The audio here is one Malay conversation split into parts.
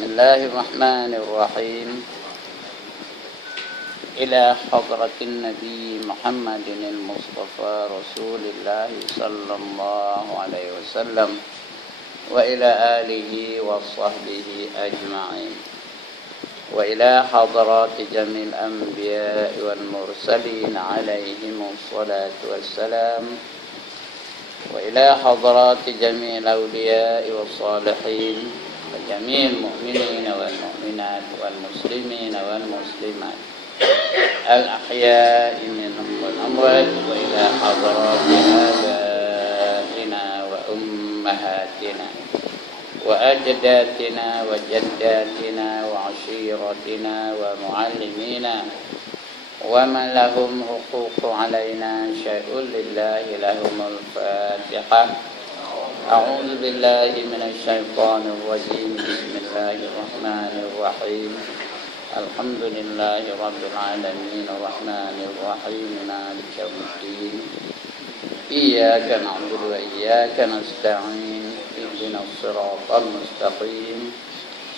بسم الله الرحمن الرحيم. إلى حضرة النبي محمد المصطفى رسول الله صلى الله عليه وسلم وإلى آله وصحبه أجمعين، وإلى حضرات جميع الأنبياء والمرسلين عليهم الصلاة والسلام، وإلى حضرات جميع الأولياء والصالحين وجميع المؤمنين والمؤمنات والمسلمين والمسلمات الأحياء منهم والأموات، وإلى حضرات آبائنا وأمهاتنا وأجدادنا وجداتنا وعشيرتنا ومعلمينا ومن لهم حقوق علينا شيء لله لهم الفاتحة. أعوذ بالله من الشيطان الرجيم. بسم الله الرحمن الرحيم. الحمد لله رب العالمين الرحمن الرحيم مالك يوم الدين، إياك نعبد وإياك نستعين، اهدنا الصراط المستقيم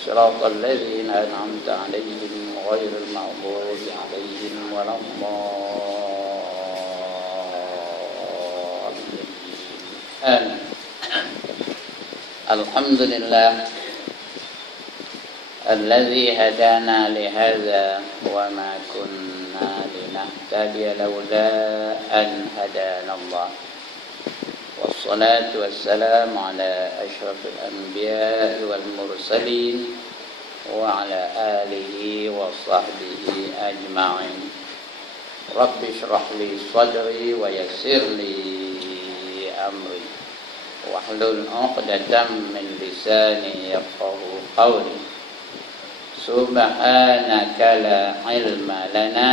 صراط الذين أنعمت عليهم غير المغضوب عليهم ولا الضالين. آمين. الحمد لله الذي هدانا لهذا وما كنا لنهتدي لولا أن هدانا الله، والصلاة والسلام على أشرف الأنبياء والمرسلين وعلى آله وصحبه أجمعين. رب اشرح لي صدري ويسر لي أمري واحلل عقدة من لساني يفقهوا قولي. سبحانك لا علم لنا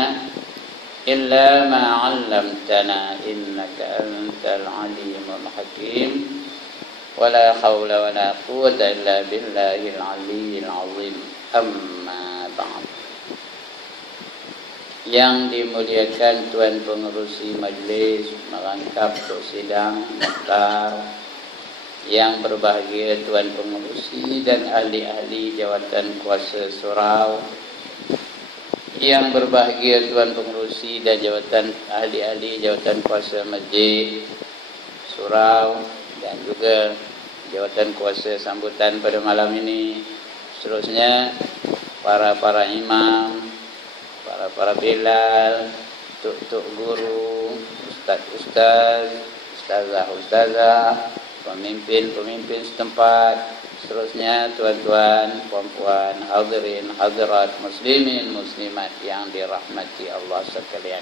إلا ما علمتنا إنك أنت العليم الحكيم، ولا حول ولا قوة إلا بالله العلي العظيم. أما بعد. Yang dimuliakan Tuan Pengerusi Majlis Merangkap untuk Sidang Mukhtar, yang berbahagia Tuan Pengerusi dan ahli-ahli Jawatan Kuasa Surau, yang berbahagia Tuan Pengerusi dan jawatan ahli-ahli Jawatan Kuasa Masjid Surau, dan juga Jawatan Kuasa sambutan pada malam ini. Seterusnya para imam, para bilal, tuk guru, ustaz, ustazah, pemimpin setempat, seterusnya tuan-tuan, puan-puan, hadirin, hadirat, muslimin, muslimat yang dirahmati Allah sekalian.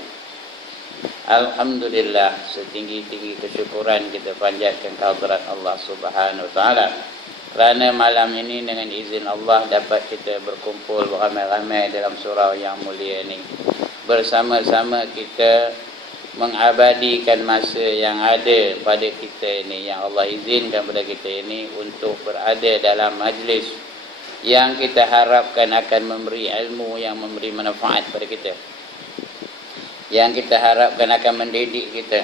Alhamdulillah, setinggi-tinggi kesyukuran kita panjatkan kehadirat Allah Subhanahu wa taala, kerana malam ini dengan izin Allah dapat kita berkumpul beramai-ramai dalam surau yang mulia ini, bersama-sama kita mengabadikan masa yang ada pada kita ini, yang Allah izinkan pada kita ini untuk berada dalam majlis yang kita harapkan akan memberi ilmu yang memberi manfaat pada kita, yang kita harapkan akan mendidik kita,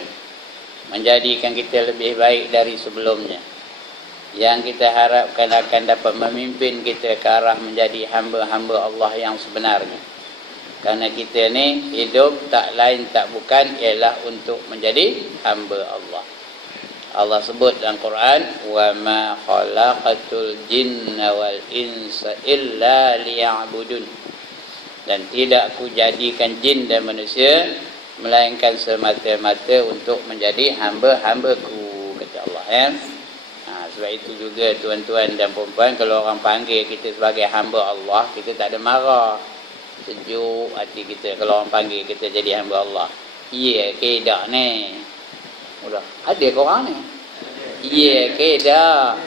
menjadikan kita lebih baik dari sebelumnya, yang kita harapkan akan dapat memimpin kita ke arah menjadi hamba-hamba Allah yang sebenarnya. Karena kita ni hidup tak lain tak bukan ialah untuk menjadi hamba Allah. Allah sebut dalam Quran, wa ma khalaqatul jinna wal insa illa liya'budun, dan tidak aku jadikan jin dan manusia melainkan semata-mata untuk menjadi hamba-hambaku, kata Allah ya. Sebab itu juga tuan-tuan dan puan-puan, kalau orang panggil kita sebagai hamba Allah, kita tak ada marah, sejuk hati kita kalau orang panggil kita jadi hamba Allah. Ya ke tak ni? Udah ada ke orang ni? Ya ke tak?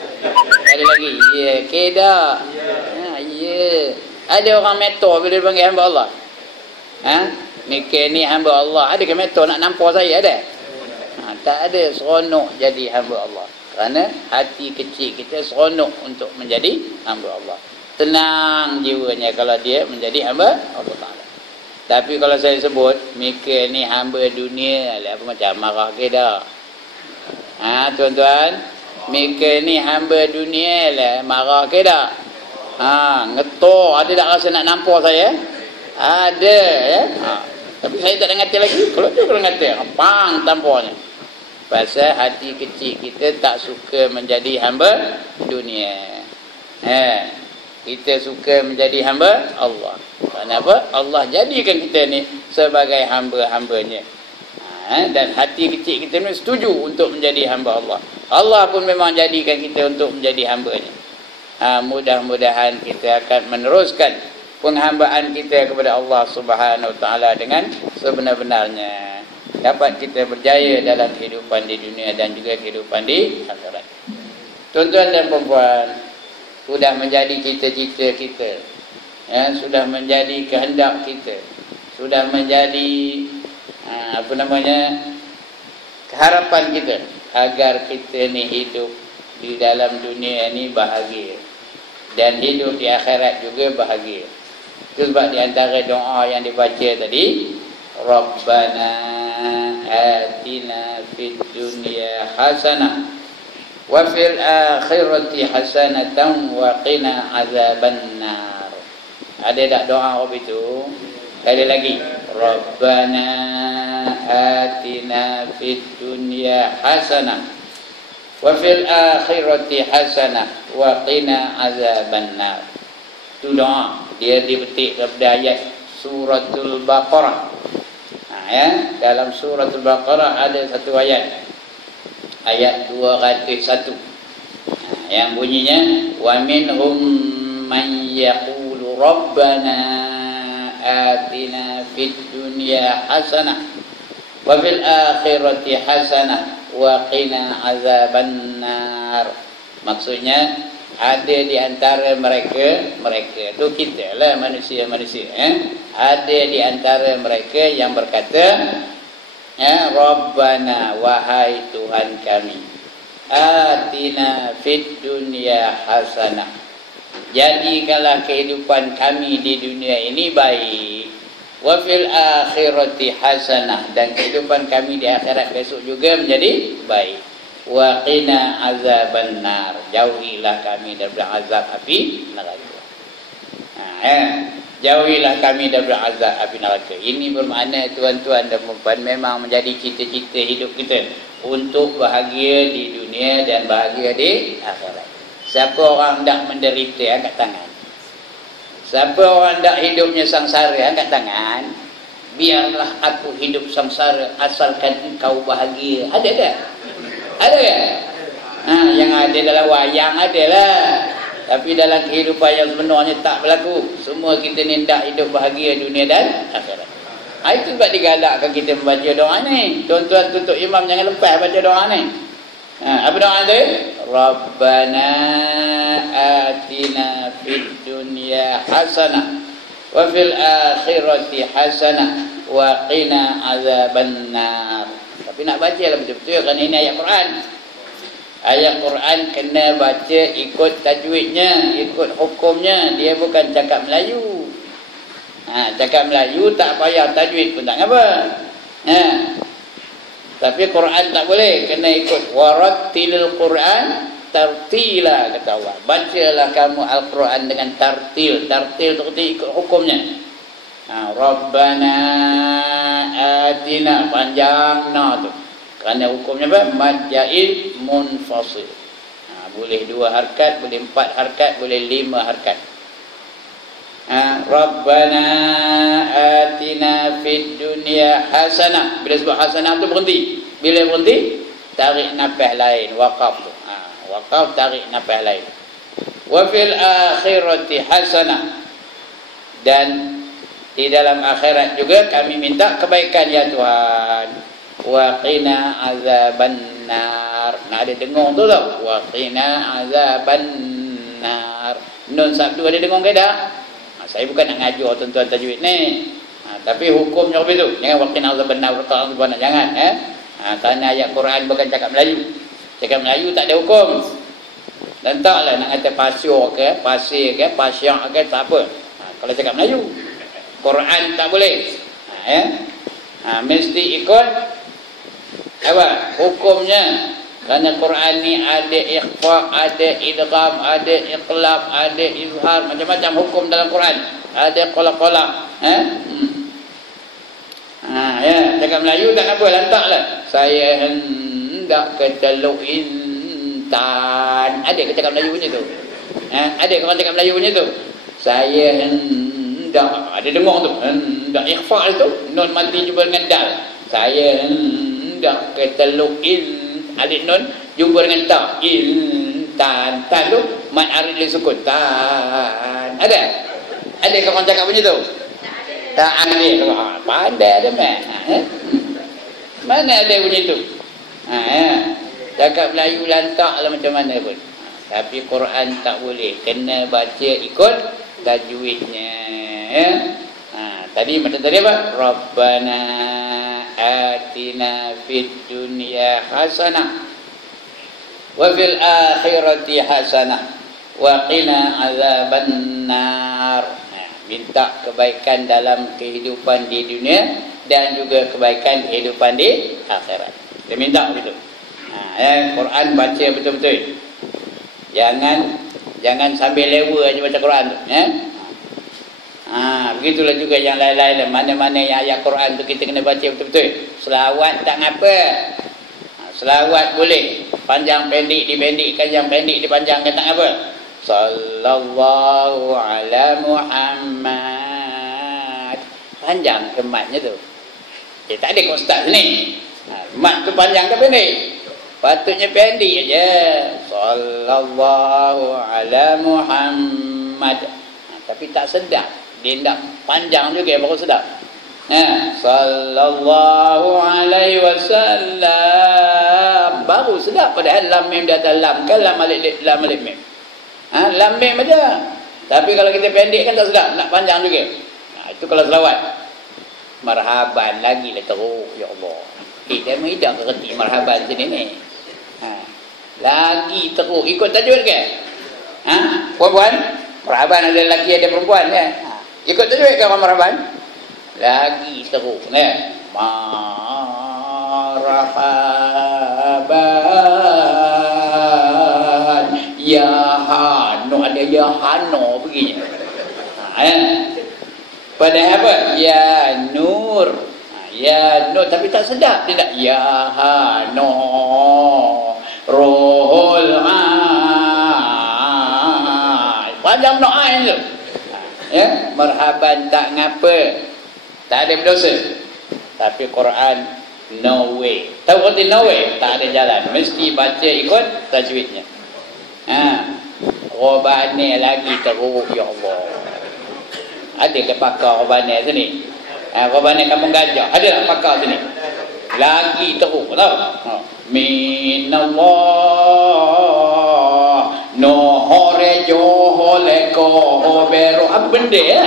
Ada lagi? Ya ke tak? Ya. Ada orang metor bila dipanggil hamba Allah? Mikir ni hamba Allah. Ada ke metor nak nampak saya? Ada? Tak ada. Seronok jadi hamba Allah, kerana hati kecil kita seronok untuk menjadi hamba Allah. Tenang jiwanya kalau dia menjadi hamba Allah Ta'ala. Tapi kalau saya sebut mikir ni hamba dunia, apa macam marah ke dah? Tuan-tuan, mikir ni hamba dunia lah, marah ke dah? Ngetor. Ada tak rasa nak nampak saya? Ada ya. Tapi saya tak dengar lagi. Kalau tu kalau ngata, pang tampaknya. Pasal hati kecil kita tak suka menjadi hamba dunia. Kita suka menjadi hamba Allah. Kenapa? Allah jadikan kita ni sebagai hamba-hambanya. Dan hati kecil kita ni setuju untuk menjadi hamba Allah. Allah pun memang jadikan kita untuk menjadi hambanya. Mudah-mudahan kita akan meneruskan penghambaan kita kepada Allah Subhanahu Wa Taala dengan sebenar-benarnya. Dapat kita berjaya dalam kehidupan di dunia dan juga kehidupan di akhirat. Tuan-tuan dan puan-puan, sudah menjadi cita-cita kita, sudah menjadi kehendak kita, sudah menjadi keharapan kita agar kita ni hidup di dalam dunia ni bahagia dan hidup di akhirat juga bahagia. Itu sebab di antara doa yang dibaca tadi, Rabbana atina fid dunya hasanah wa fil akhirati hasanatan wa qina azabannar. Ada tak doa itu? Sekali lagi, Rabbana atina fid dunya hasanah wa fil akhirati hasanah wa qina azabannar. Itu doa. Dia dipetik daripada ayat suratul Baqarah. Dalam suratul Baqarah ada satu ayat, ayat 201, yang bunyinya wa minhum man yaqulu rabbana atina fid dunya hasanah wa fil akhirati hasanah wa qina azabannar. Maksudnya ada di antara mereka tu kita lah, manusia-manusia, ada di antara mereka yang berkata, Rabbana, wahai Tuhan kami, atina fid dunya hasanah, jadikanlah kehidupan kami di dunia ini baik, wa fil akhirati hasanah, dan kehidupan kami di akhirat besok juga menjadi baik, wa qina azabannar, jauhilah kami daripada azab api neraka. Jauhilah kami daripada azab api neraka. Ini bermakna tuan-tuan dan puan-puan, memang menjadi cita-cita hidup kita untuk bahagia di dunia dan bahagia di akhirat. Siapa orang tak menderita, angkat tangan. Siapa orang tak hidupnya sangsara, angkat tangan. Biarlah aku hidup sangsara asalkan engkau bahagia. Ada tak? Ada kan? Yang ada dalam wayang adalah, tapi dalam kehidupan yang sebenarnya tak berlaku. Semua kita ni tak hidup bahagia dunia dan akhirat. Itu sebab digalakkan kita membaca doa ni. Tuan-tuan tutup imam jangan lepas baca doa ni. Apa doa tu? Rabbana atina fid dunya hasanah wa fil akhirati hasanah wa qina azabannar. Tapi nak baca lah betul-betul, kerana ini ayat Quran. Ayat Quran kena baca ikut tajwidnya, ikut hukumnya. Dia bukan cakap Melayu. Cakap Melayu tak payah tajwid pun tak apa. Tapi Quran tak boleh, kena ikut warattilil Quran tartila, kata Allah. Bacalah kamu Al-Quran dengan tartil. Tartil tu ikut hukumnya. Rabbana atina, panjang na tu. Kerana hukumnya apa? Mad jail munfasil. Boleh 2 harkat, boleh 4 harkat, boleh 5 harkat. Rabbana atina fid dunya hasanah. Bila sebut hasanah tu berhenti. Bila berhenti, tarik nafas lain, waqaf tu. Waqaf, tarik nafas lain. Wa fil akhirati hasanah, dan di dalam akhirat juga kami minta kebaikan ya Tuhan. Wa qina azabannar. Nah, ada dengung tu tau. Wa qina azabannar. Nun sabdu ada dengung ke tak? Saya bukan nak ngajar tuan-tuan tajwid ni. Tapi hukumnya begitu. Jangan wa qina azabannar, jangan. Kerana ayat Quran bukan cakap Melayu. Cakap Melayu tak ada hukum. Dan taklah nak kata pasir ke, pasyak ke, tak apa. Kalau cakap Melayu. Quran tak boleh. Mesti ikut apa? Hukumnya. Kerana Quran ni ada ikhfa, ada idgham, ada iqlab, ada izhar, macam-macam hukum dalam Quran. Ada qalaq-qalaq, ya, cakap Melayu tak apa, lantaklah. Saya hendak ke Teluk Intan. Ada ke cakap Melayu punya tu? Ada ke orang cakap Melayu punya tu? Saya hendak, ada dengar tu, hendak ikhfa tu, nun mati jumpa dengan dal. Saya hendak ke Teluk alif nun jumpa dengan ta, Intan. Tan tu mat arid dia sukun, tan. Ada ke orang cakap punya tu? Tak ada. Pandai ada mat. Mana ada bunyi tu? Cakap Melayu lantak lah macam mana pun. Tapi Quran tak boleh. Kena baca ikut tajwidnya. Tadi macam tadi apa? Rabbana atina fid dunya hasanah wa fil akhirati hasanah wa qina azabannar. Minta kebaikan dalam kehidupan di dunia dan juga kebaikan kehidupan di akhirat. Dia minta begitu. Quran baca betul-betul. Jangan sambil lewa aja baca Quran tu, ya. Begitulah juga yang lain-lain. Mana-mana yang ayat Quran tu kita kena baca betul-betul. Selawat tak ngapa. Selawat boleh. Panjang pendek dipendekkan, yang pendek dipanjangkan tak ngapa. Sallallahu ala Muhammad. Panjang ke matnya tu. Tak ada ustaz ni. Mat tu panjang ke pendek? Patutnya pendek aja. Sallallahu ala Muhammad. Tapi tak sedap. Dia nak panjang juga baru sedap. Sallallahu alaihi wasallam. Baru sedap. Padahal lam mim di atas lam. Kan lam alif mim. Lam mim aja. Tapi kalau kita pendek kan tak sedap. Nak panjang juga. Itu kalau selawat. Marhaban lagi lah teruk. Ya Allah. Dia menghidang ke reti marhaban sini ni. Lagi teruk. Ikut tajuk ke? Puan-puan? Marhaban ada lelaki ada perempuan kan? Ikut tajuk ke marhaban? Lagi teruk kan? Marhaban ya hano, ada ya hano begini. Padahal apa? Ya nur. Ya nur, tapi tak sedap. Tidak ya hano rohul panjang no ain tu. Ya, marhaban tak ngapa. Tak ada berdosa. Tapi Quran no way. Tahu kata no way? Tak ada jalan. Mesti baca ikut tajwidnya. Robane lagi teruk, ya Allah. Ada ke pakar robane sini? Robane kampung gajah. Ada tak pakar sini? Lagi teruk, tahu? Minallah no horejo holeko hobero. Apa benda ya?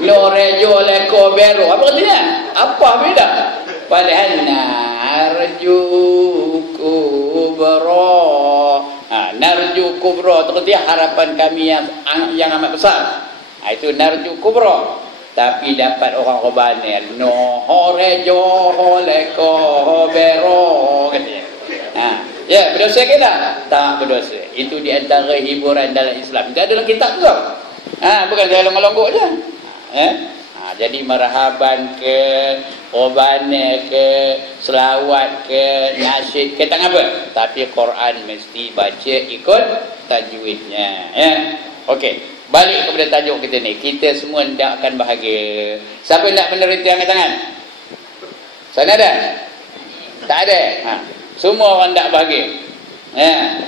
No rejo leko bero. Apa katanya? Apa beda? Padahal narju kubro. Narju kubro itu katanya harapan kami yang amat besar. Itu narju kubro. Tapi dapat orang Robani no horejo leko bero katanya. Ya, berdosa ke tak? Tak berdosa. Itu di antara hiburan dalam Islam. Itu ada dalam kitab tu. Bukan saya longgok-longgok je. Jadi marhaban ke, qobane ke, selawat ke, nasyid ke, tak apa. Tapi Quran mesti baca ikut tajwidnya. Ya. Okey, balik kepada tajuk kita ni. Kita semua hendak akan bahagia. Siapa hendak menerita angkat tangan? Sana ada? Tak ada. Semua orang hendak bahagia. Ya.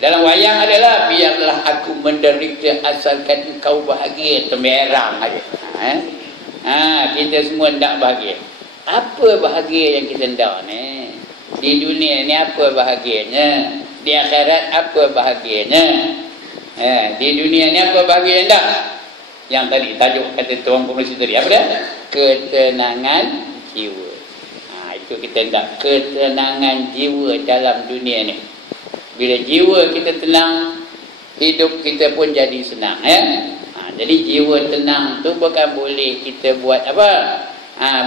Dalam wayang adalah biarlah aku menderita asalkan engkau bahagia, temerang aja. Kita semua hendak bahagia. Apa bahagia yang kita hendak ni? Di dunia ni apa bahagianya? Di akhirat apa bahagianya? Di dunia ni apa bahagia hendak? Yang tadi tajuk kata tuan pengurusi tadi apa dia? Ketenangan jiwa. Itu kita hendak ketenangan jiwa dalam dunia ni. Bila jiwa kita tenang, hidup kita pun jadi senang. Jadi jiwa tenang tu bukan boleh kita buat apa?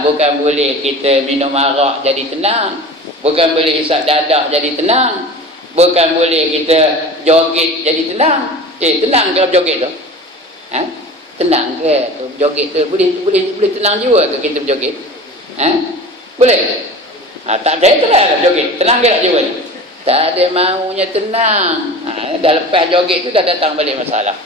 Bukan boleh kita minum arak jadi tenang. Bukan boleh hisap dadah jadi tenang. Bukan boleh kita joget jadi tenang. Tenang ke joget tu? Ha? Tenang ke joget tu? Boleh tenang jiwa ke kita berjoget? Ha? Boleh? Tak percaya tenang joget. Tenang ke tak jiwa ni? Tak ada maunya tenang. Dah lepas joget tu dah datang balik masalah.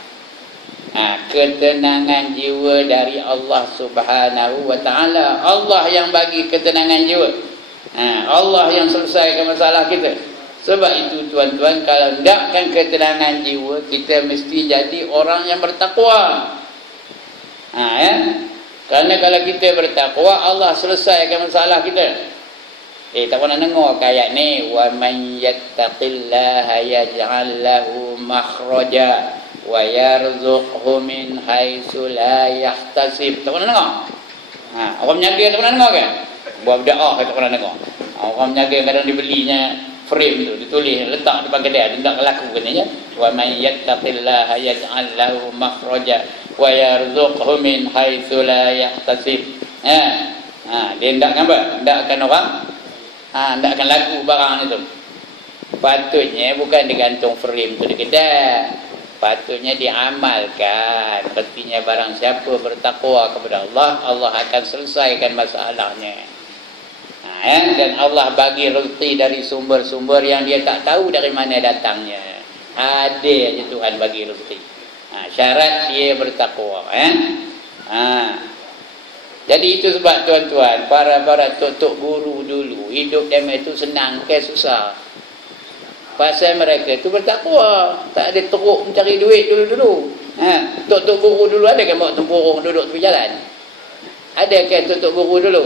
Ketenangan jiwa dari Allah Subhanahu wa ta'ala. Allah yang bagi ketenangan jiwa. Allah yang selesaikan masalah kita. Sebab itu tuan-tuan, kalau hendakkan ketenangan jiwa, kita mesti jadi orang yang bertakwa. Kerana kalau kita bertakwa, Allah selesaikan masalah kita. Tak pernah dengar ke ayat ni? Wa man yattaqillaha yaj'al lahu makhraja wa yarzuqhu min haitsu la yahtasib. Tak pernah dengar? Orang menyaga tak pernah dengar ke? Buat berdoa tak pernah dengar. Orang menyaga kadang dibelinya frame tu, ditulis letak depan kedai, dia tak laku katanya. Wa man yattaqillaha yaj'al lahu makhraja wa yarzuqhu min haitsu la yahtasib. Dia hendakkan apa? Hendakkan orang hendakkan laku barang itu. Patutnya bukan digantung frame tu di kedai. Patutnya diamalkan. Artinya barang siapa bertakwa kepada Allah, Allah akan selesaikan masalahnya. Dan Allah bagi rezeki dari sumber-sumber yang dia tak tahu dari mana datangnya. Ada aja Tuhan bagi rezeki. Syarat dia bertakwa. Jadi itu sebab tuan-tuan, para tok-tok guru dulu hidup dia itu senang ke susah. Pasal mereka tu bertakwa, tak ada teruk mencari duit dulu-dulu. Tok-tok guru dulu ada ke bawa tempurung duduk tepi jalan? Ada ke tok-tok guru dulu?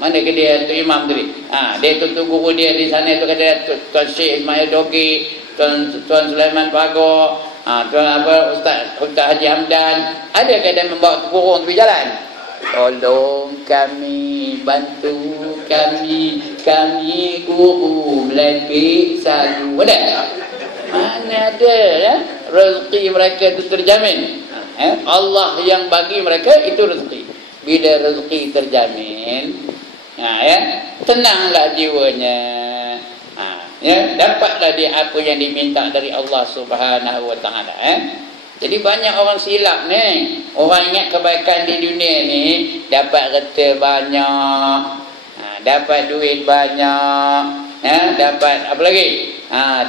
Mana ke dia tu imam tadi? Dia tok-tok guru dia di sana tu kata Tuan Syekh Ismail Dogi, Tuan Sulaiman Pago, Tuan Ustaz Haji Hamdan. Ada ke dia membawa tempurung tepi jalan? Tolong kami, bantu kami guru melepik satu. Ada? Mana ada ya? Rezeki mereka itu terjamin. Allah yang bagi mereka itu rezeki. Bila rezeki terjamin, tenanglah jiwanya. Dapatlah dia apa yang diminta dari Allah Subhanahu wa ta'ala. Jadi banyak orang silap ni. Orang ingat kebaikan di dunia ni dapat harta banyak, dapat duit banyak, dapat apa lagi?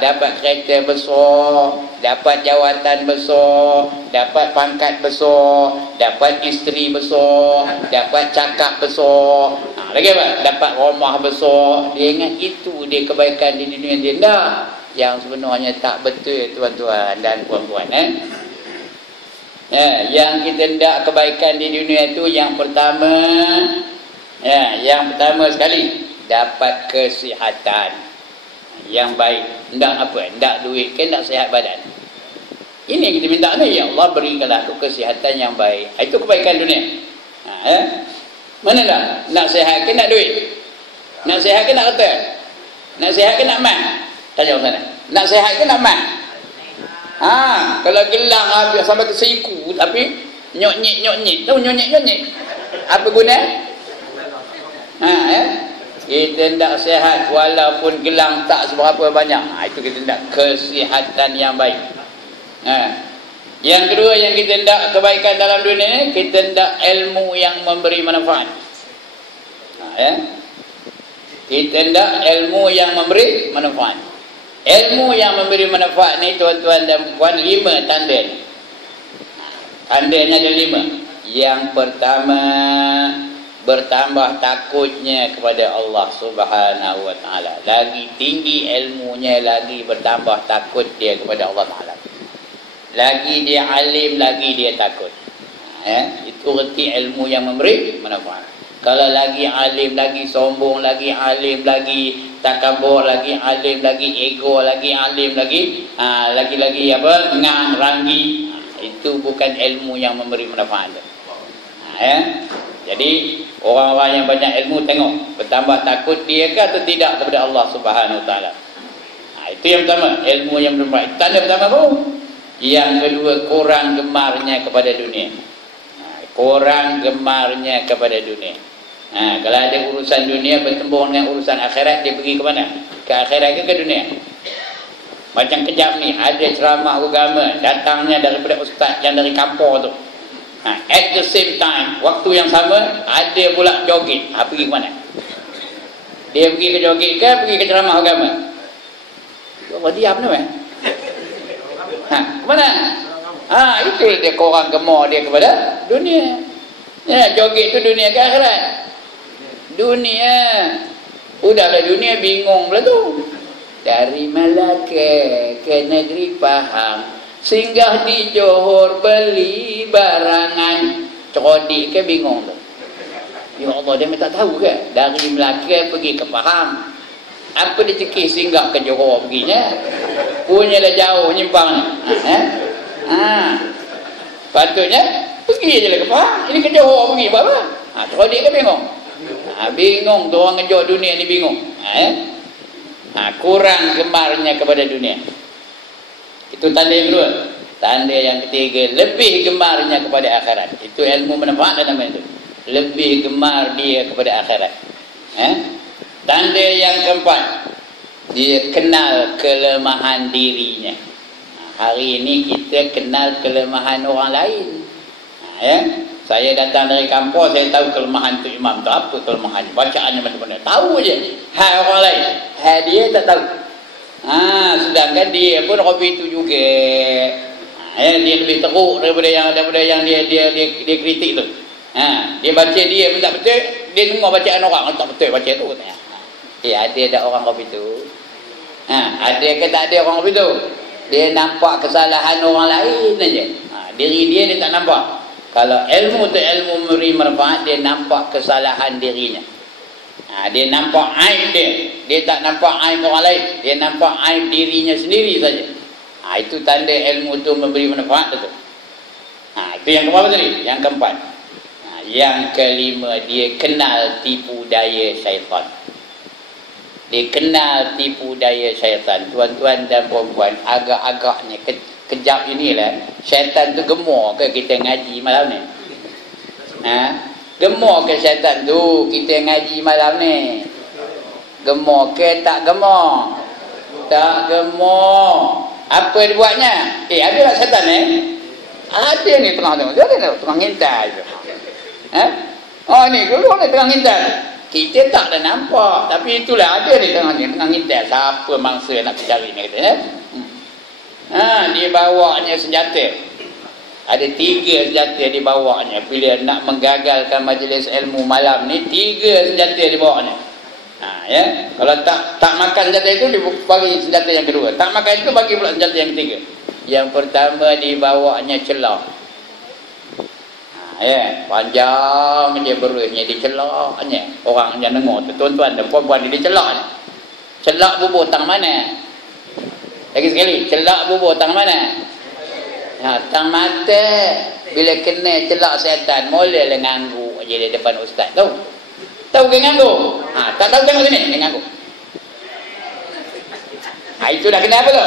Dapat kereta besar, dapat jawatan besar, dapat pangkat besar, dapat isteri besar, dapat cakap besar. Lagi apa? Dapat rumah besar. Dia ingat itu dia kebaikan di dunia dia. Tak. Yang sebenarnya tak betul tuan-tuan dan puan-puan. Yang kita hendak kebaikan di dunia itu yang pertama, yang pertama sekali dapat kesihatan yang baik. Hendak apa? Hendak duit ke hendak sihat badan? Ini yang kita minta ni. Ya Allah berikanlah aku kesihatan yang baik. Itu kebaikan dunia. Mana dah? Nak sihat ke nak duit? Nak sihat ke nak harta? Nak sihat ke nak emas? Tanya orang sana. Nak sihat ke nak emas? Kalau gelang habis sampai ke siku tapi nyok-nyek. Tahu nyok-nyek? Apa guna? Kita hendak sihat walaupun gelang tak seberapa banyak. Itu kita hendak kesihatan yang baik. Yang kedua yang kita hendak kebaikan dalam dunia, kita hendak ilmu yang memberi manfaat. Kita hendak ilmu yang memberi manfaat. Ilmu yang memberi manfaat ni tuan-tuan dan puan 5 tanda. Tandanya ada 5. Yang pertama, bertambah takutnya kepada Allah Subhanahu wa ta'ala. Lagi tinggi ilmunya, lagi bertambah takut dia kepada Allah Ta'ala. Lagi dia alim, lagi dia takut. Itu erti ilmu yang memberi manfaat. Kalau lagi alim, lagi sombong, lagi alim, lagi takabur, lagi alim, lagi ego, lagi alim, lagi lagi apa? Ngang, ranggi. Itu bukan ilmu yang memberi manfaat. Jadi orang-orang yang banyak ilmu tengok bertambah takut dia ke atau tidak kepada Allah Subhanahu wa ta'ala. Itu yang pertama, ilmu yang bermanfaat. Tanda pertama apa? Yang kedua, kurang gemarnya kepada dunia. Kurang gemarnya kepada dunia. Kalau ada urusan dunia bertembung dengan urusan akhirat, dia pergi ke mana? Ke akhirat ke dunia? Macam kejap ni, ada ceramah agama datangnya daripada ustaz yang dari kampung tu. At the same time, waktu yang sama, ada pula joget. Pergi ke mana? Dia pergi ke joget ke pergi ke ceramah agama? Oh, diam tu ke mana? Itu dia korang gemar dia kepada dunia. Joget tu dunia ke akhirat? Dunia. Udahlah dunia bingung pula tu. Dari Melaka ke negeri Pahang, singgah di Johor beli barangan. Cerodik ke bingung tu. Ya Allah, dia tak tahu ke? Dari Melaka pergi ke Pahang, apa dia cekis singgah ke Johor perginya? Punya dah jauh nyimpang. Patutnya pergi je lah ke Pahang. Ini ke Johor pergi buat apa? Cerodik ke bingung? Bingung tu, orang ngejar dunia ni bingung. Kurang gemarnya kepada dunia. Itu tanda yang kedua. Tanda yang ketiga, lebih gemarnya kepada akhirat. Itu ilmu manfaat dan nama itu. Lebih gemar dia kepada akhirat. Tanda yang keempat, dia kenal kelemahan dirinya. Hari ini kita kenal kelemahan orang lain. Saya datang dari kampung, saya tahu kelemahan tu imam tu apa kelemahan, bacaannya macam mana, tahu je. Orang lain, dia tak tahu. Sedangkan dia pun hobi tu juga. Dia lebih teruk daripada yang dia kritik tu. Dia baca dia pun tak betul, dia dengar bacaan orang tak betul baca tu. Ada orang hobi tu. Ada ke tak ada orang hobi tu? Dia nampak kesalahan orang lain aja. Diri dia tak nampak. Kalau ilmu tu ilmu memberi manfaat, dia nampak kesalahan dirinya. Dia nampak aib dia. Dia tak nampak aib orang lain. Dia nampak aib dirinya sendiri saja. Itu tanda ilmu tu memberi manfaat tu. Itu yang keempat tadi. Yang keempat. Yang kelima, dia kenal tipu daya syaitan. Dia kenal tipu daya syaitan. Tuan-tuan dan puan-puan, agak-agaknya kejap inilah syaitan tu gemar ke kita ngaji malam ni? Gemar ke syaitan tu kita ngaji malam ni? Gemar ke tak gemar? Tak gemar. Apa dia buatnya? Ada tak syaitan ni? Ada ni tengah tu. Dia ada tengah ngintai je. Ni dulu ni tengah ngintai. Kita tak ada nampak, tapi itulah ada ni tengah ngintai. Siapa mangsa nak cari ni kata dia bawanya senjata. Ada 3 senjata dia bawanya. Bila nak menggagalkan majlis ilmu malam ni, 3 senjata dia bawanya. Kalau tak makan senjata itu, dia bagi senjata yang kedua. Tak makan itu, bagi pula senjata yang ketiga. Yang pertama dia bawanya celah. Panjang dia berusnya, dia celaknya. Orang yang dengar tu, tuan-tuan dan puan-puan, dia celak. Celak bubur tang mana? Lagi sekali, celak bubur tang mana? Tang mata. Bila kena celak syaitan, mulalah ngangguk je di depan ustaz. Tahu ke ngangguk? Tak tahu, tengok sini, dia ngangguk. Itu dah kena apa tu?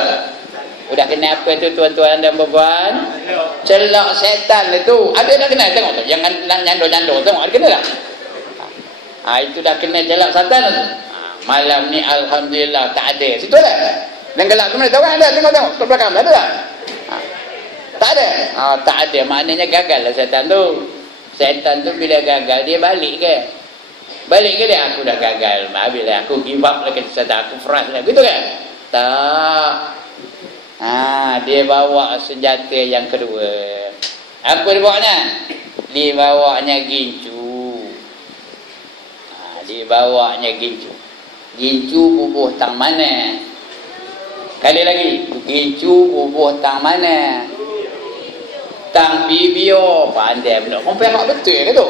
Udah kena apa tu tuan-tuan dan puan-puan? Celak syaitan itu. Ada dah kena, tengok tu. Jangan nyandor-nyandor, tengok ada kena tak? Itu dah kena celak syaitan tu. Malam ni alhamdulillah tak ada. Situ ada. Dan gelap tu mana? Tahu kan ada? Tengok ke belakang. Ada tak? Tak ada. Tak ada. Maknanya gagal lah syaitan tu. Syaitan tu bila gagal, dia balik ke? Balik ke dia? Aku dah gagal. Bila aku give up lah kata syaitan. Aku frust lah. Gitu kan? Tak. Dia bawa senjata yang kedua. Apa dia bawanya? Dia bawanya gincu. Dia bawanya gincu. Gincu bubuh tang mana? Kali lagi, gincu bubuh tang mana? Tang bibio. Pandai pula. Orang perak betul ke tu?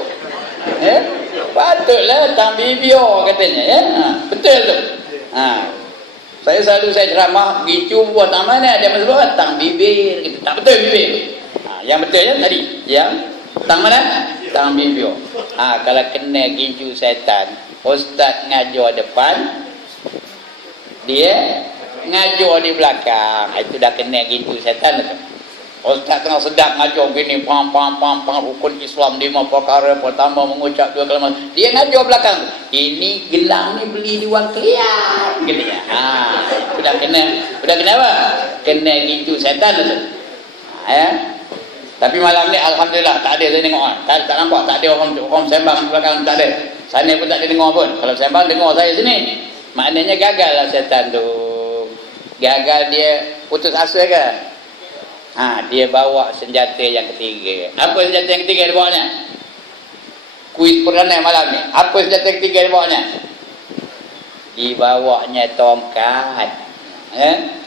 Patutlah tang bibio katanya. Betul tu. Saya selalu ceramah, gincu bubuh tang mana? Dia masuk tang bibir. Tak betul bibir. Yang betulnya tadi. Yang tang mana? Tang bibio. Kalau kena gincu syaitan, ustaz ngajar depan, dia ngajar di belakang. Itu dah kena gitu syaitan tu. Ustaz tengah sedap ngajar gini, pam rukun Islam 5 perkara. Pertama mengucap 2 kalimat. Dia ngajar belakang. Ini gelang ni beli di wang Kelian gitu ya. Sudah kena apa? Kena gitu setan tu. Ya. Tapi malam ni alhamdulillah tak ada saya tengok. Tak nampak, tak ada orang sembang belakang, tak ada. Sana pun tak ada dengar pun. Kalau sembang dengar saya sini. Maknanya gagal lah setan tu. Gagal dia putus asa ke? Dia bawa senjata yang ketiga. Apa senjata yang ketiga dia bawanya? Kuis perdana malam ni. Apa senjata yang ketiga dia bawanya? Dibawanya tongkat.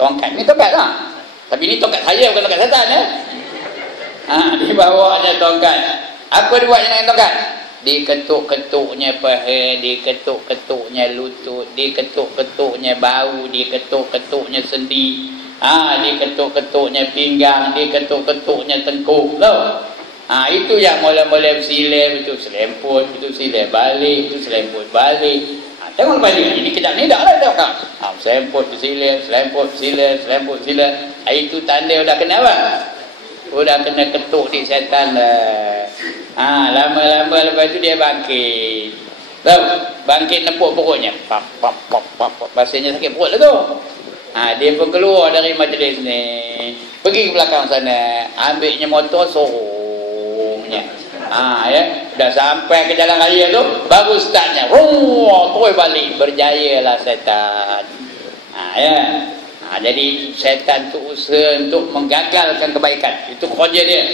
Tongkat ni tongkat lah. Tapi ni tongkat saya, bukan tongkat setan ya. Dibawanya tongkat. Apa dia buat dengan tongkat? Diketuk-ketuknya paha, diketuk-ketuknya lutut, diketuk-ketuknya bau, diketuk-ketuknya sendi. Diketuk-ketuknya pinggang, diketuk-ketuknya tengkuk tau. Itu yang mula-mula bersilap, itu selemput, itu silap balik, itu selemput balik. Tengok balik, ini kejap ni dah lah tau kan. Selemput bersilap, selemput bersilap, selemput bersilap. Itu tanda dah kena apa? Udah kena ketuk di setan lah. Lama-lama lepas tu dia bangkit. Tahu? Bangkit nepuk perutnya. Pap. Rasanya sakit perut lah tu. Dia pun keluar dari majlis ni. Pergi ke belakang sana. Ambilnya motor sorongnya. Ya. Dah sampai ke jalan raya tu. Baru startnya. Terus balik. Berjayalah setan. Ya. Jadi setan tu usaha untuk menggagalkan kebaikan. Itu kerja dia.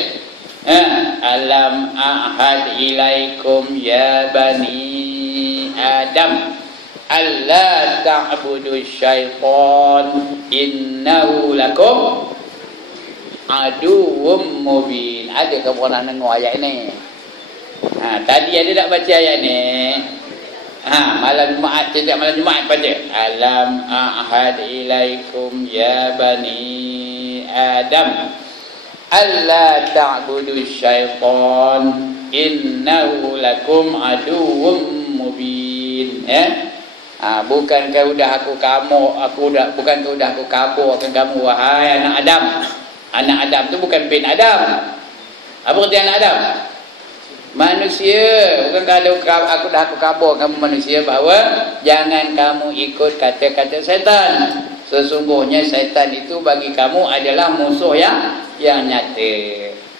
Alam ahad ilaikum ya bani Adam alla ta'budu syaitan innahu lakum aduwwum mubin. Ada ke orang dengar ayat ni? Tadi ada tak baca ayat ni? Malam Jumaat, setiap malam Jumaat baca. Alam ahad ilaikum ya bani Adam alla ta'budu syaitan innahu lakum aduwwum mubin. Bukankah bukankah udah aku kaburkan kamu wahai anak Adam. Anak Adam tu bukan bin Adam. Apa arti anak Adam? Manusia. Bukankah aku dah kabur kamu manusia bahawa jangan kamu ikut kata-kata setan. Sesungguhnya setan itu bagi kamu adalah musuh yang nyata.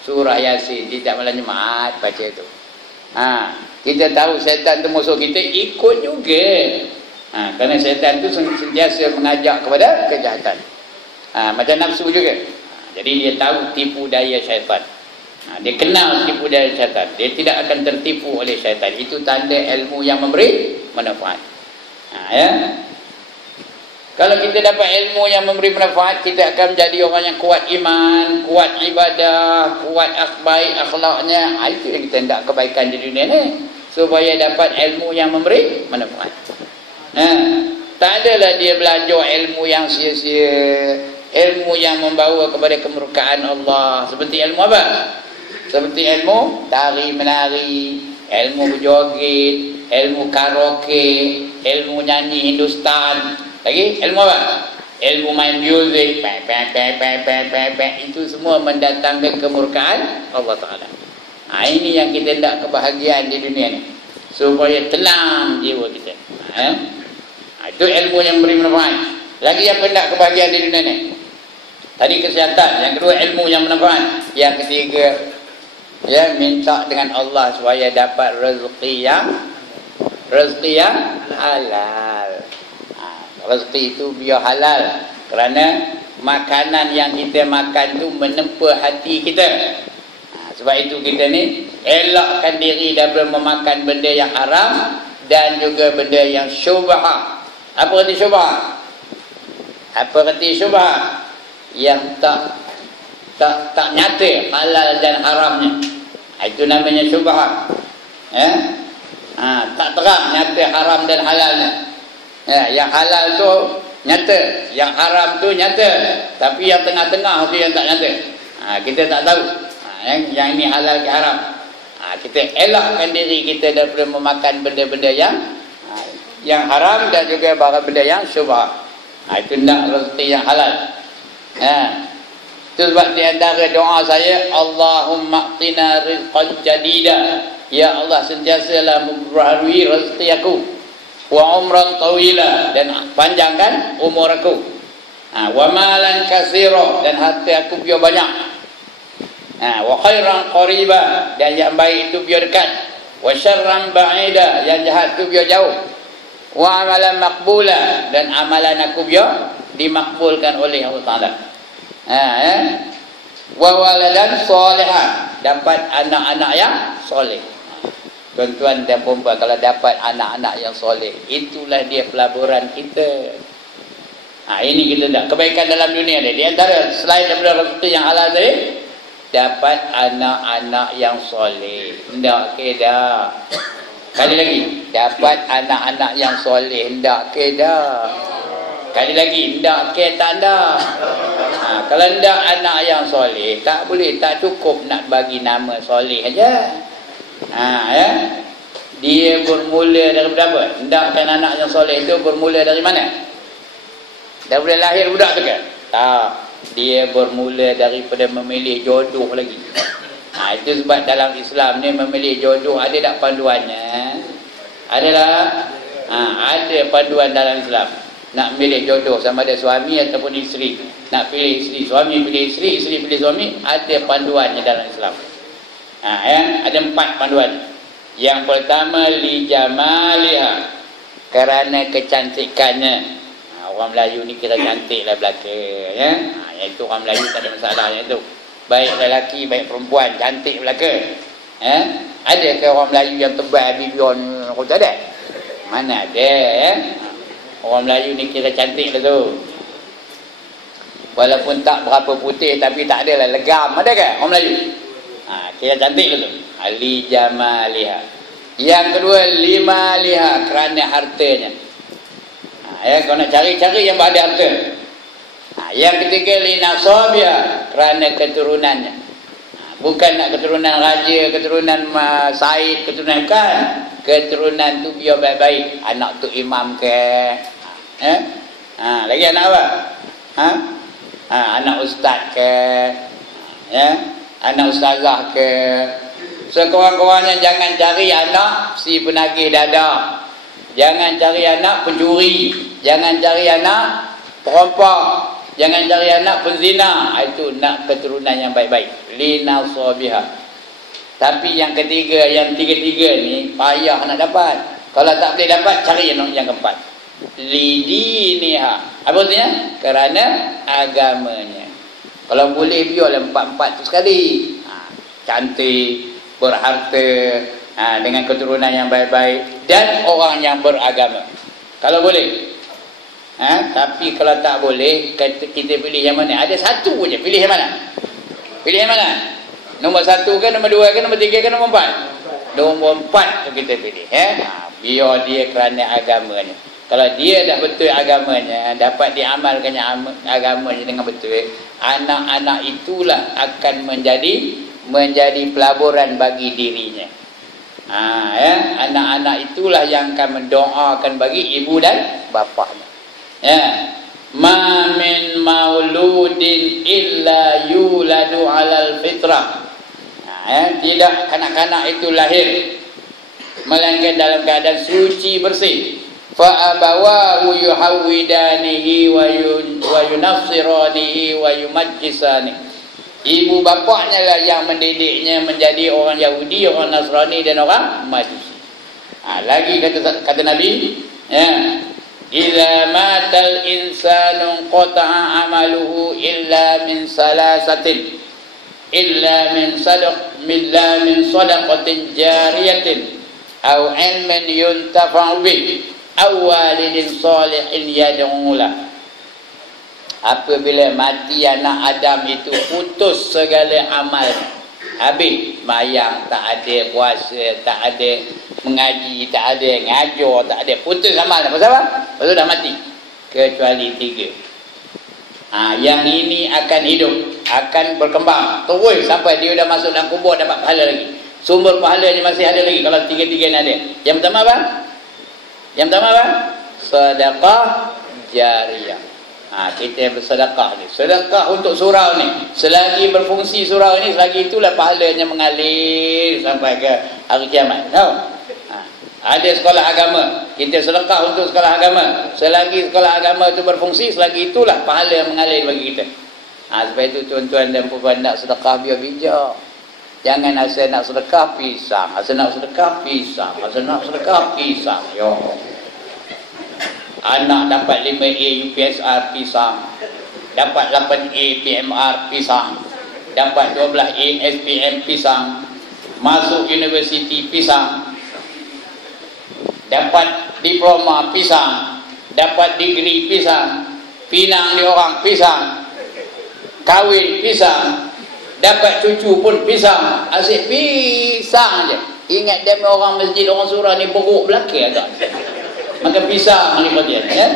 Surah Yasin tidak malam Jumaat baca tu. Kita tahu setan tu musuh kita, ikut juga. Kerana setan tu sentiasa mengajak kepada kejahatan. Macam nafsu juga. Jadi dia tahu tipu daya syaitan. Dia kenal tipu daya syaitan. Dia tidak akan tertipu oleh syaitan. Itu tanda ilmu yang memberi manfaat. Ya. Kalau kita dapat ilmu yang memberi manfaat, kita akan menjadi orang yang kuat iman, kuat ibadah, kuat baik akhlaknya. Itu yang kita hendak kebaikan di dunia ni. Supaya dapat ilmu yang memberi manfaat. Tak adalah dia belajar ilmu yang sia-sia, ilmu yang membawa kepada kemurkaan Allah. Seperti ilmu apa? Seperti ilmu tari menari, ilmu berjoget, ilmu karaoke, ilmu nyanyi Hindustan. Lagi ilmu apa? Ilmu main music, itu semua mendatangkan kemurkaan Allah Ta'ala. Ini yang kita hendak kebahagiaan di dunia ni, supaya tenang jiwa kita. Itu ilmu yang beri manfaat. Lagi yang hendak kebahagiaan di dunia ni. Tadi kesihatan, yang kedua ilmu yang bermanfaat, yang ketiga minta dengan Allah supaya dapat rezeki yang halal. Rezeki itu biar halal, kerana makanan yang kita makan tu menempa hati kita. Sebab itu kita ni elakkan diri daripada memakan benda yang haram dan juga benda yang syubhah. Apa arti syubhah? Apa arti syubhah? Yang tak nyata halal dan haramnya. Itu namanya syubhah. Tak terang nyata haram dan halalnya. Yang halal tu nyata, yang haram tu nyata, tapi yang tengah-tengah tu yang tak nyata. Kita tak tahu yang ini halal ke haram. Kita elakkan diri kita daripada memakan benda-benda yang haram dan juga barang benda yang syubhah. Itu nak rezeki yang halal. Itu sebab di antara doa saya, Allahumma aqtina rizqan jadida. Ya Allah, sentiasalah memperbaharui rezeki aku. Wa umran tawila, dan panjangkan umur aku. Wa malan katsira, dan harta aku biar banyak. Wa khairan qariba, dan yang baik itu biar dekat. Wa syarran ba'ida, yang jahat itu biar jauh. Wa amalan maqbula, dan amalan aku biar dimakbulkan oleh Allah Taala. Wa waladan salihah, dapat anak-anak yang soleh. Tuan-tuan dan puan-puan, kalau dapat anak-anak yang soleh, itulah dia pelaburan kita. Ini kita dah kebaikan dalam dunia ni. Di antara selain daripada rezeki yang halal tadi, dapat anak-anak yang soleh. Hendak ke dah? Kali lagi, dapat anak-anak yang soleh. Hendak ke dah? Kali lagi, hendak ke tak dah? Kalau hendak anak yang soleh, tak boleh, tak cukup nak bagi nama soleh aja. Dia bermula daripada apa? Hendakkan anak yang soleh itu bermula dari mana? Daripada lahir budak tu kan? Tak. Dia bermula daripada memilih jodoh lagi. Itu sebab dalam Islam ni memilih jodoh ada tak panduannya? Adalah ada panduan dalam Islam. Nak pilih jodoh sama ada suami ataupun isteri. Nak pilih isteri, suami pilih isteri, isteri pilih suami, ada panduannya dalam Islam. Ada 4 panduan. Yang pertama, li jamaliha, kerana kecantikannya. Orang Melayu ni kira cantik lah belaka, ya. Itu orang Melayu tak ada masalah yang itu. Baik lelaki, baik perempuan, cantik belaka. Ada ke orang Melayu yang tebal bibion? Aku tak ada. Mana ada, ya. Orang Melayu ni kira cantik lah tu. Walaupun tak berapa putih, tapi tak adalah legam. Ada ke orang Melayu? Kira cantik lah tu. Ali jamaliha. Yang kedua, limaliha, kerana hartanya. Kau nak cari-cari yang ada harta. Yang ketiga, linasabiha, kerana keturunannya. Bukan nak keturunan raja, keturunan Said, keturunan kan. Keturunan tu biar baik-baik. Anak tu imam ke? Lagi anak apa? Anak ustaz ke? Anak ustazah ke? Sekurang-kurangnya jangan cari anak si penagih dadah. Jangan cari anak pencuri. Jangan cari anak perampok. Jangan cari anak penzina. Itu nak keturunan yang baik-baik. Linasabiha. Tapi yang ketiga, yang tiga-tiga ni payah nak dapat. Kalau tak boleh dapat, cari yang keempat. Lidiniha. Apa maksudnya? Kerana agamanya. Kalau boleh, biarlah 4-4 tu sekali. Cantik, berharta, dengan keturunan yang baik-baik, dan orang yang beragama. Kalau boleh. Tapi kalau tak boleh, kita pilih yang mana? Ada satu je, pilih yang mana? Pilih yang mana? Nombor 1 ke, nombor 2 ke, nombor 3 ke, nombor 4? Nombor 4 tu kita pilih. Biar dia kerana agamanya. Kalau dia dah betul agamanya, dapat diamalkannya agamanya dengan betul, anak-anak itulah akan menjadi pelaburan bagi dirinya. Anak-anak itulah yang akan mendoakan bagi ibu dan bapaknya. Ma min mauludin illa yuladu alal fitrah. Tidak kanak-kanak itu lahir melainkan dalam keadaan suci bersih. Fa abawahu yuhawidanihi wa yunafsiranihi wa yumajjisani. Ibu bapaknya lah yang mendidiknya menjadi orang Yahudi, orang Nasrani dan orang Majusi. Lagi kata Nabi, idza matal insanu qata'a amaluhu illa min salasatin, illa min sadaqatin jariyatin aw ilmin yuntafa'u bih aw walidin salihin yad'u lahu. Apabila mati anak Adam itu, putus segala amal. Habis, mayang tak ada, puasa tak ada, mengaji tak ada, ngajar tak ada, putus amal. Pasal apa? Pasal dah mati. Kecuali 3. Yang ini akan hidup, akan berkembang terus sampai dia dah masuk dalam kubur, dapat pahala lagi. Sumber pahalanya masih ada lagi kalau 3 ni ada. Yang pertama apa? Yang pertama apa? Sedekah jariyah. Kita bersedekah ni. Sedekah untuk surau ni. Selagi berfungsi surau ni, selagi itulah pahalanya mengalir sampai ke hari kiamat. Tahu? Ada sekolah agama, kita sedekah untuk sekolah agama. Selagi sekolah agama itu berfungsi, selagi itulah pahala yang mengalir bagi kita. Sebab itu tuan-tuan dan puan nak sedekah biar bijak. Jangan asal nak sedekah pisang, asal nak sedekah pisang, asal nak sedekah pisang. Yo. Anak dapat 5A UPSR pisang, dapat 8A PMR pisang, dapat 12A SPM pisang, masuk universiti pisang, dapat diploma pisang, dapat degree pisang, pinang di orang pisang, kahwin pisang, dapat cucu pun pisang, asyik pisang je. Ingat dia orang masjid, orang surah ni beruk belakang agak. Maka pisang ni dia, ya.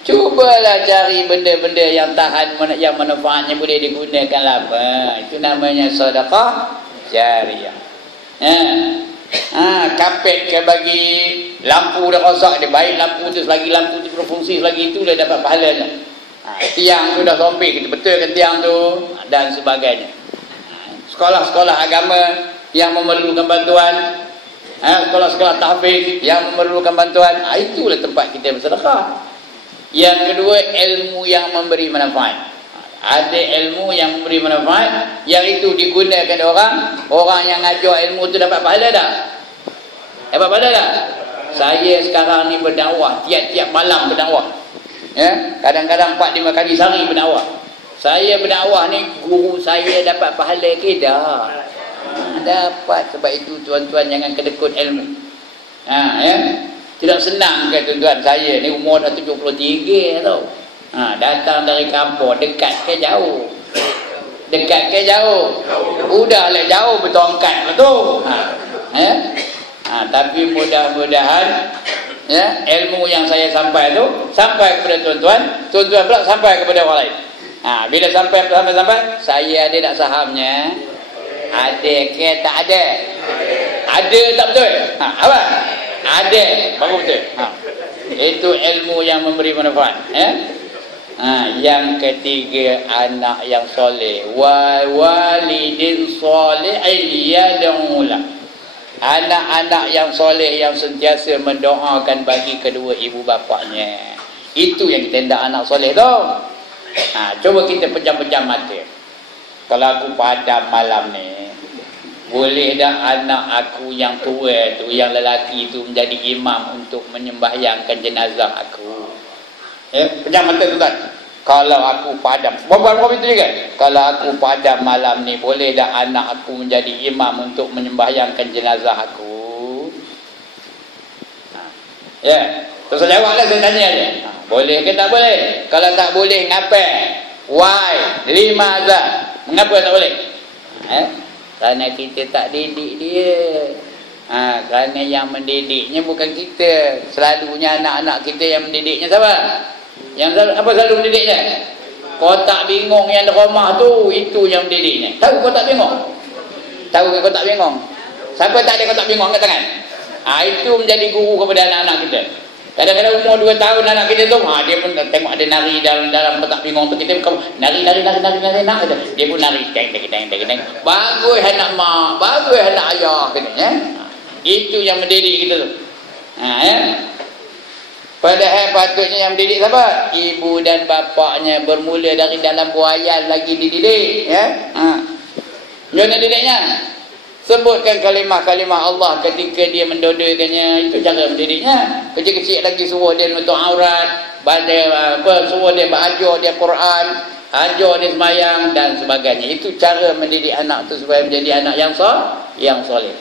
Cubalah cari benda-benda yang tahan, yang manfaatnya boleh digunakan lama. Itu namanya sedekah jariyah. Kapet ke bagi lampu dah rosak, dia baik lampu tu, selagi lampu tu berfungsi, selagi itu dia dapat pahalanya. Tiang tu dah sompek, kita betulkan tiang tu dan sebagainya. Sekolah-sekolah agama yang memerlukan bantuan, sekolah-sekolah tahfiz yang memerlukan bantuan, itulah tempat kita bersedekah. Yang kedua, ilmu yang memberi manfaat. Ada ilmu yang memberi manfaat, yang itu digunakan orang yang ngajar ilmu tu dapat pahala tak? Dapat pahala tak? Saya sekarang ni berdakwah, tiap-tiap malam berdakwah. Ya, kadang-kadang 4-5 kali sehari berdakwah. Saya berdakwah ni, guru saya dapat pahala ke dah? Dapat. Sebab itu tuan-tuan jangan kedekut ilmu. Ya. Tidak senang ke tuan-tuan, saya ni umur dah 73 tau. Datang dari kampung, dekat ke jauh? Dekat ke jauh? Udahlah jauh bertongkat betul. Tapi mudah-mudahan ya, ilmu yang saya sampai tu sampai kepada tuan-tuan, tuan-tuan pula sampai kepada orang lain. Bila sampai, saya ada tak sahamnya? Ada ke tak ada? Ada tak betul? Apa? Ada, bagus betul. Itu ilmu yang memberi manfaat, ya. Yang ketiga, anak yang soleh. Walidin solihin yad'ulah. Anak-anak yang soleh yang sentiasa mendoakan bagi kedua ibu bapaknya. Itu yang kita hendak anak soleh tu. Cuba kita pejam-pejam mata. Kalau aku padam malam ni, boleh dah anak aku yang tua tu, yang lelaki tu menjadi imam untuk menyembahyangkan jenazah aku? Pejam mata tu kan. Kalau aku padam, berapa itu juga? Kalau aku padam malam ni, boleh dah anak aku menjadi imam untuk menyembahyangkan jenazah aku? Ya, terus jawablah, saya tanya dia. Boleh ke tak boleh? Kalau tak boleh, ngapai? Why? Limaza? Mengapa tak boleh? Kerana kita tak didik dia. Kerana yang mendidiknya bukan kita. Selalunya anak-anak kita yang mendidiknya siapa? Yang selalu mendidiknya? Kotak bingung yang di rumah tu, itu yang mendidiknya. Tahu kotak bingung? Tahu ke kotak bingung? Siapa tak ada kotak bingung angkat tangan? Itu menjadi guru kepada anak-anak kita. Kadang-kadang umur 2 tahun anak kita tu, dia pun tengok ada nari dalam kotak bingung tu, kita pun nari nak. Dia pun nari teng. Bagus anak mak, bagus anak ayah katanya. Itu yang mendidik kita tu. Padahal patutnya yang mendidik siapa? Ibu dan bapaknya, bermula dari dalam buayan lagi dididik, ya. Mana didiknya? Sebutkan kalimah-kalimah Allah ketika dia mendodoikannya. Itu cara mendidiknya. Kecil-kecil lagi suruh dia nutup aurat, suruh dia berajar dia Quran, ajar dia sembahyang dan sebagainya. Itu cara mendidik anak tu supaya menjadi anak yang soleh.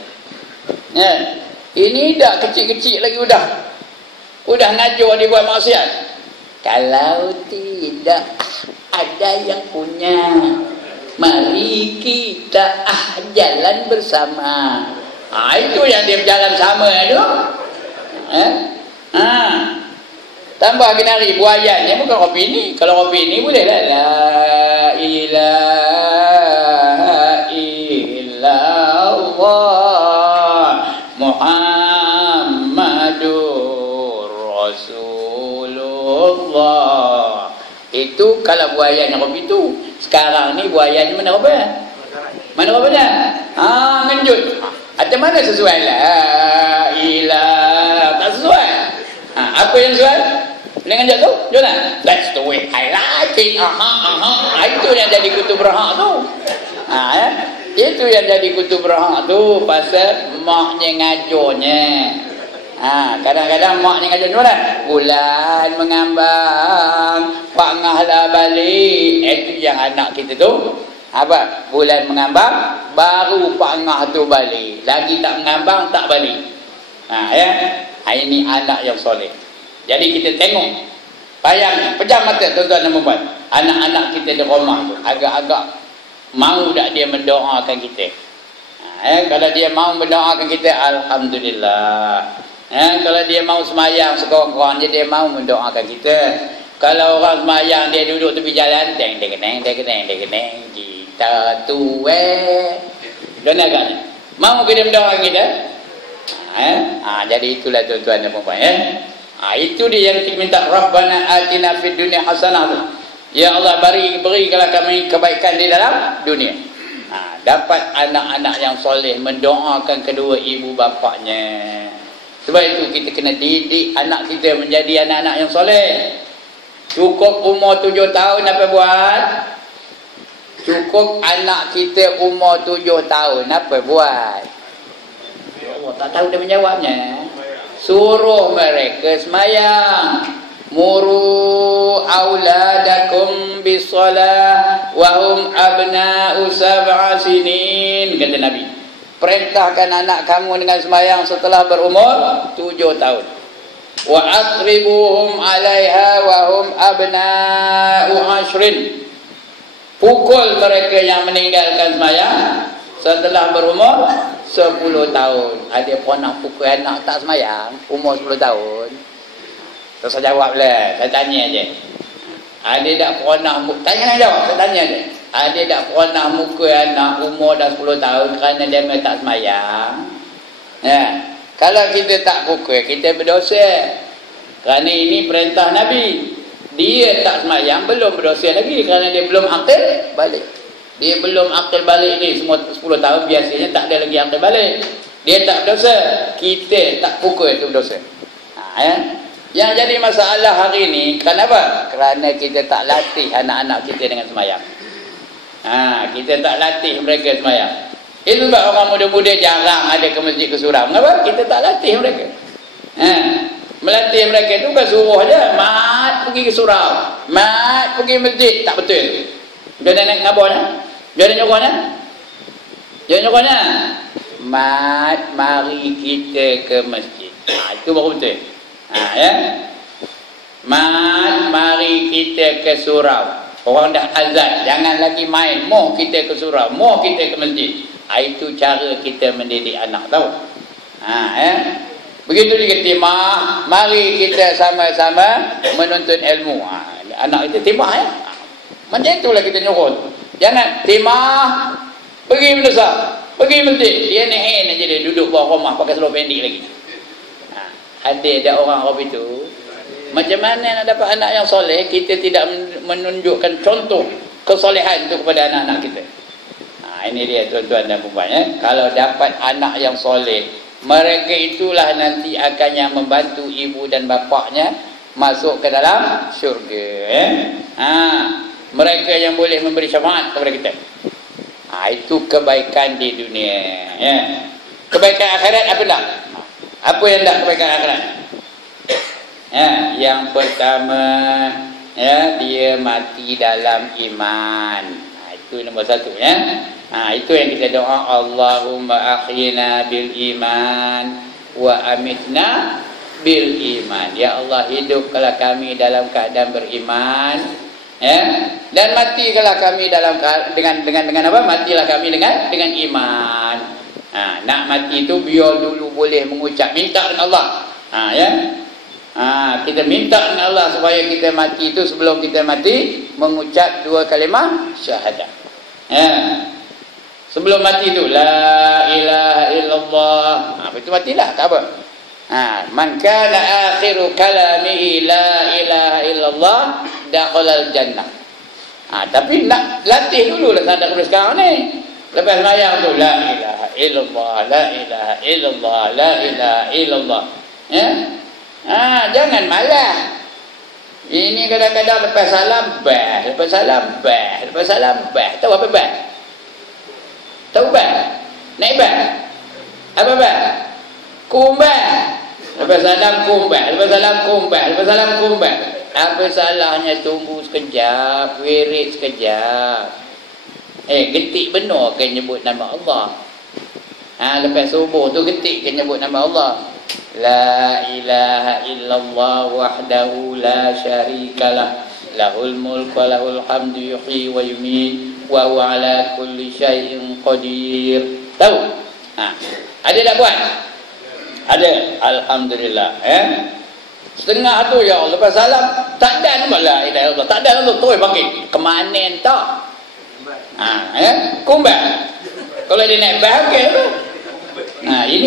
Ya. Ini dah kecil-kecil lagi udah ngajar dia buat maksiat. Kalau tidak ada yang punya, mari kita jalan bersama. Itu yang dia berjalan sama tu. Tambah kenari buayan ni bukan kopi ni. Kalau kopi ni boleh lah. La ilaha illallah Muhammadur Rasulullah Itu kalau buayanya kopi tu. Sekarang ni buayanya mana apa? Mana apa dah? Ngenjut. Macam mana sesuai lah? Ilah. Tak sesuai. Apa yang sesuai? Dengan jatuh tu? Jom. That's the way I like it. Itu yang jadi kutub berhak tu. Itu yang jadi kutub berhak tu. Pasal maknya ngajarnya. Kadang-kadang maknya ngajarnya mana? Bulan mengambang, Pak Ngahlah balik. Itu yang anak kita tu. Apa? Bulan mengambang, baru Pak Ngah tu balik. Lagi tak mengambang, tak balik. Ini anak yang soleh. Jadi kita tengok, bayang, pejam mata tuan-tuan dan puan. Anak-anak kita di rumah tu agak-agak mau tak dia mendoakan kita. Kalau dia mau mendoakan kita, alhamdulillah. Kalau dia mau semayang sekurang-kurangnya dia mau mendoakan kita. Kalau orang semayang dia duduk tepi jalan, deng kita tu dan agaknya mau ke dia mendoakan kita. Jadi itulah tuan-tuan dan puan. Itu dia yang kita minta, Rabbana atina fid dunya hasanah. Ya Allah, berikanlah kami kebaikan di dalam dunia. Dapat anak-anak yang soleh mendoakan kedua ibu bapaknya. Sebab itu kita kena didik anak kita menjadi anak-anak yang soleh. Cukup umur 7 tahun apa buat? Cukup anak kita umur 7 tahun apa buat? Ya Allah, tak tahu dia menjawabnya. Suruh mereka semayang. Muru auladakum bisalah wa hum abna'u sab'a sinin, kata Nabi. Perintahkan anak kamu dengan semayang setelah berumur 7 tahun. Wa asribuhum 'alaiha wa hum abna'u 'ashrin. Pukul mereka yang meninggalkan semayang setelah berumur 10 tahun. Ada pernah pukul anak tak semayang umur 10 tahun? Terus saya jawab lah, saya tanya je. Ada tak pernah, tanya nak jawab, saya tanya je. Ada tak pernah mukul anak umur dah 10 tahun kerana dia tak semayang? Kalau kita tak pukul, kita berdosa. Kerana ini perintah Nabi. Dia tak semayang, belum berdosa lagi kerana dia belum akil balik. Dia belum akil balik ni, semua 10 tahun biasanya tak ada lagi akil balik. Dia tak berdosa, kita tak pukul itu berdosa. Yang jadi masalah hari ini, kenapa? Kerana kita tak latih anak-anak kita dengan semayang. Kita tak latih mereka semayang. Itu sebab orang muda-muda jarang ada ke masjid ke surau. Kenapa? Kita tak latih mereka. Melatih mereka itu bukan suruh je. Mat pergi ke surau, mat pergi masjid. Tak betul. Dia nak ngabarnya? Dia nyuruhnya? Dia nyuruhnya? Mat, mari kita ke masjid. Itu baru betul. Mat, mari kita ke surau. Orang dah azan, jangan lagi main. Mau kita ke surau, mau kita ke masjid. Itu cara kita mendidik anak, tahu? Begitu juga timah, mari kita sama-sama menuntut ilmu. Anak itu timah ya. Macam itulah kita nyuruh. Jangan timah, pergi madrasah, pergi masjid. Dia nehen aja dia duduk bawah rumah pakai seluar pendek lagi. Ada orang itu. Macam mana nak dapat anak yang soleh? Kita tidak menunjukkan contoh kesolehan itu kepada anak-anak kita. Ini dia tuan-tuan dan puan. Kalau dapat anak yang soleh, mereka itulah nanti akan yang membantu ibu dan bapaknya masuk ke dalam syurga. Mereka yang boleh memberi syafaat kepada kita. Itu kebaikan di dunia. Kebaikan akhirat apa tak? Apa yang tak kebaikan akhirat? Yang pertama, dia mati dalam iman. Itu nombor 1 ya. Itu yang kita doa, Allahumma ahyina bil iman wa amitna bil iman. Ya Allah, hidupkanlah kami dalam keadaan beriman, dan matikanlah kami dalam dengan apa? Matilah kami dengan iman. Nak mati itu biar dulu boleh mengucap minta dengan Allah. Kita minta dengan Allah supaya kita mati itu sebelum kita mati mengucap 2 kalimah syahadat. Sebelum mati itu la ilaha illallah. Itu matilah, tak apa. Man kana akhiru kalamihi la ilaha illallah dakhalal jannah. Tapi nak latih dulu lah sadar dulu sekarang ni. Lepas layang tu la ilaha illallah, la ilaha illallah, la ilaha illallah. Ya? Jangan malah. Ini kadang-kadang lepas salam bah, lepas salam bah, lepas salam bah. Tahu apa bah? Tahu bah? Naik bah? Apa bah? Kumbah. Lepas salam kumbah, lepas salam kumbah, lepas salam kumbah. Apa salahnya tunggu sekejap, wirid sekejap. Getik benar kan nyebut nama Allah. Lepas subuh tu getik kan nyebut nama Allah. La ilaha illallah wahdahu la syarikalah, lahul mulk wa lahul hamdu yuhyi wa yumiit wa huwa ala kulli syai'in qadir. Tahu? Ada tak buat? Ada. Alhamdulillah. Setengah tu ya Allah lepas salam tak ada nama la ilaha illallah. Tak ada tu panggil kemanen tak? Kumbang. Kalau dia naik bah okey apa? Ini